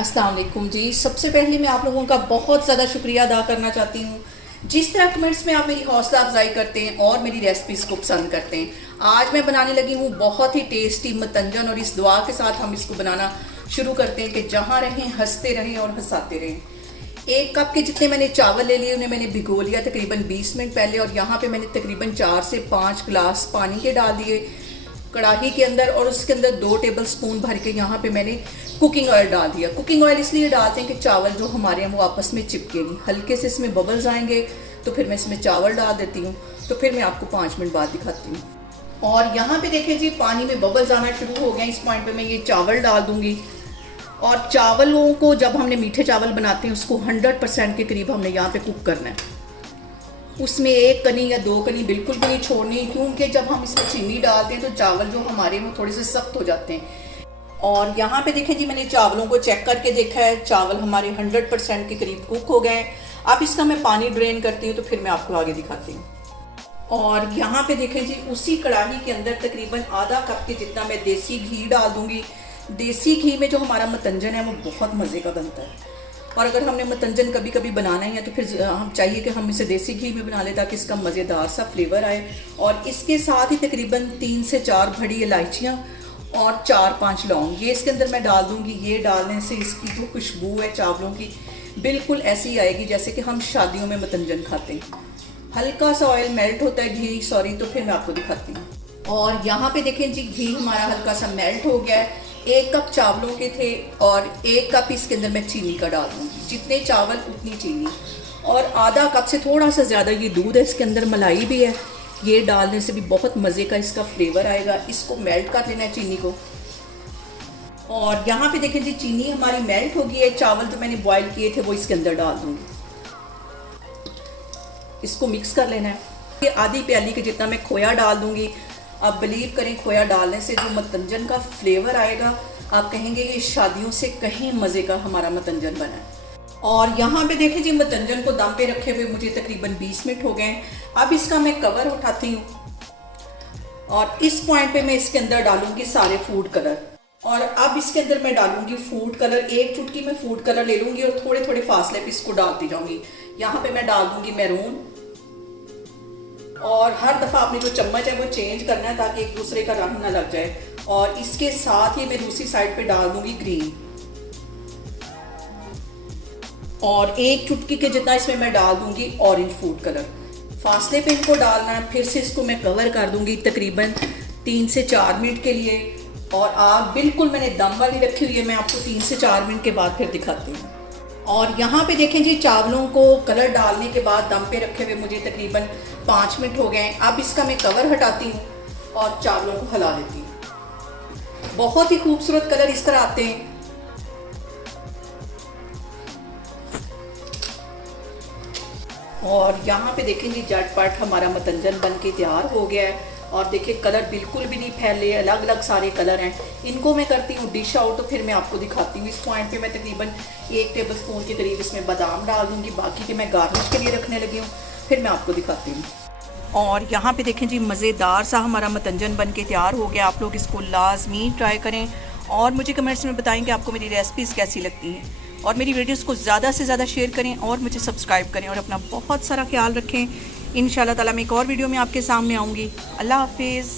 अस्सलाम वालेकुम जी। सबसे पहले मैं आप लोगों का बहुत ज़्यादा शुक्रिया अदा करना चाहती हूँ जिस तरह कमेंट्स में आप मेरी हौसला अफजाई करते हैं और मेरी रेसिपीज़ को पसंद करते हैं। आज मैं बनाने लगी हूँ बहुत ही टेस्टी मतंजन, और इस दुआ के साथ हम इसको बनाना शुरू करते हैं कि जहाँ रहें हंसते रहें और हंसाते रहें। 1 कप के जितने मैंने चावल ले लिए उन्हें मैंने भिगो लिया तकरीबन 20 मिनट पहले, और यहाँ पे मैंने तकरीबन 4 से 5 गिलास पानी के डाल दिए कढ़ाई के अंदर, और उसके अंदर 2 टेबल स्पून भर के यहाँ पे मैंने कुकिंग ऑयल डाल दिया। कुकिंग ऑयल इसलिए डालते हैं कि चावल जो हमारे हैं वो आपस में चिपके नहीं, हल्के से इसमें बबल्स आएंगे तो फिर मैं इसमें चावल डाल देती हूँ। तो फिर मैं आपको 5 मिनट बाद दिखाती हूँ। और यहाँ पे देखें जी, पानी में बबल्स आना शुरू हो गए। इस पॉइंट पे मैं ये चावल डाल दूंगी, और चावलों को जब हमने मीठे चावल बनाते हैं उसको 100% के करीब हमने यहाँ पे कुक करना है। उसमें 1 कनी या 2 कनी बिल्कुल भी नहीं छोड़नी, क्योंकि जब हम इसमें चीनी डालते हैं तो चावल जो हमारे वो थोड़े से सख्त हो जाते हैं। और यहाँ पे देखें जी, मैंने चावलों को चेक करके देखा है, चावल हमारे 100% के करीब कुक हो गए हैं। अब इसका मैं पानी ड्रेन करती हूँ तो फिर मैं आपको आगे दिखाती हूँ। और यहाँ पे देखें जी, उसी कढ़ाई के अंदर तकरीबन आधा कप के जितना मैं देसी घी डाल दूंगी। देसी घी में जो हमारा मतंजन है वो बहुत मज़े का बनता है, और अगर हमने मतंजन कभी कभी बनाना ही है तो फिर हम चाहिए कि हम इसे देसी घी में बना लें ताकि इसका मज़ेदार सा फ्लेवर आए। और इसके साथ ही तकरीबन 3 से 4 बड़ी इलायचियाँ और 4-5 लौंग ये इसके अंदर मैं डाल दूँगी। ये डालने से इसकी जो खुशबू है चावलों की बिल्कुल ऐसी आएगी जैसे कि हम शादियों में मतंजन खाते हैं। हल्का सा ऑयल मेल्ट होता है, घी सॉरी, तो फिर मैं आपको दिखाती हूँ। और यहाँ पे देखें जी, घी हमारा हल्का सा मेल्ट हो गया है। 1 कप चावलों के थे और 1 कप इसके अंदर मैं चीनी का डाल दूँगी। जितने चावल उतनी चीनी, और आधा कप से थोड़ा सा ज़्यादा ये दूध है, इसके अंदर मलाई भी है। ये डालने से भी बहुत मज़े का इसका फ्लेवर आएगा। इसको मेल्ट कर लेना है चीनी को। और यहाँ पे देखें जी, चीनी हमारी मेल्ट हो गई है। चावल जो मैंने बॉईल किए थे वो इसके अंदर डाल दूँगी। इसको मिक्स कर लेना है। ये आधी प्याली के जितना मैं खोया डाल दूँगी। आप बिलीव करें, खोया डालने से जो मतंजन का फ्लेवर आएगा आप कहेंगे ये शादियों से कहीं मज़े का हमारा मतंजन बना है। और यहाँ पे देखें जी, मतंजन को दम पे रखे हुए मुझे तकरीबन 20 मिनट हो गए हैं। अब इसका मैं कवर उठाती हूँ, और इस पॉइंट पे मैं इसके अंदर डालूंगी सारे फूड कलर। और अब इसके अंदर मैं डालूंगी फूड कलर। 1 चुटकी में फूड कलर ले लूँगी और थोड़े थोड़े फासले पे इसको डालती जाऊँगी। यहाँ पे मैं डाल दूँगी मैरून, और हर दफ़ा आपने जो चम्मच है वो चेंज करना है ताकि एक दूसरे का रंग ना लग जाए। और इसके साथ ही मैं दूसरी साइड पे डाल दूंगी ग्रीन, और 1 चुटकी के जितना इसमें मैं डाल दूंगी ऑरेंज फूड कलर। फासले पे इनको डालना है। फिर से इसको मैं कवर कर दूंगी तकरीबन 3 से 4 मिनट के लिए। और आग बिल्कुल मैंने दम वाली रखी हुई है, मैं आपको 3 से 4 मिनट के बाद फिर दिखाती हूँ। और यहाँ पे देखें जी, चावलों को कलर डालने के बाद दम पे रखे हुए मुझे तकरीबन 5 मिनट हो गए हैं। अब इसका मैं कवर हटाती हूँ और चावलों को हिला देती हूँ। बहुत ही खूबसूरत कलर इस तरह आते हैं। और यहाँ पे देखें जी, झटपट हमारा मतंजन बन के तैयार हो गया है। और देखिए कलर बिल्कुल भी नहीं फैले, अलग अलग सारे कलर हैं। इनको मैं करती हूँ डिश आउट, तो फिर मैं आपको दिखाती हूँ। इस पॉइंट पे मैं तकरीबन 1 टेबल स्पून के करीब इसमें बादाम डाल दूँगी। बाकी के मैं गार्निश के लिए रखने लगी हूँ, फिर मैं आपको दिखाती हूँ। और यहाँ पे देखें जी, मज़ेदार सा हमारा मतंजन बन के तैयार हो गया। आप लोग इसको लाजमी ट्राई करें और मुझे कमेंट्स में बताएं कि आपको मेरी रेसिपीज़ कैसी लगती हैं। और मेरी वीडियोस को ज़्यादा से ज़्यादा शेयर करें और मुझे सब्सक्राइब करें, और अपना बहुत सारा ख्याल रखें। इंशाल्लाह ताला मैं एक और वीडियो में आपके सामने आऊँगी। अल्लाह हाफिज़।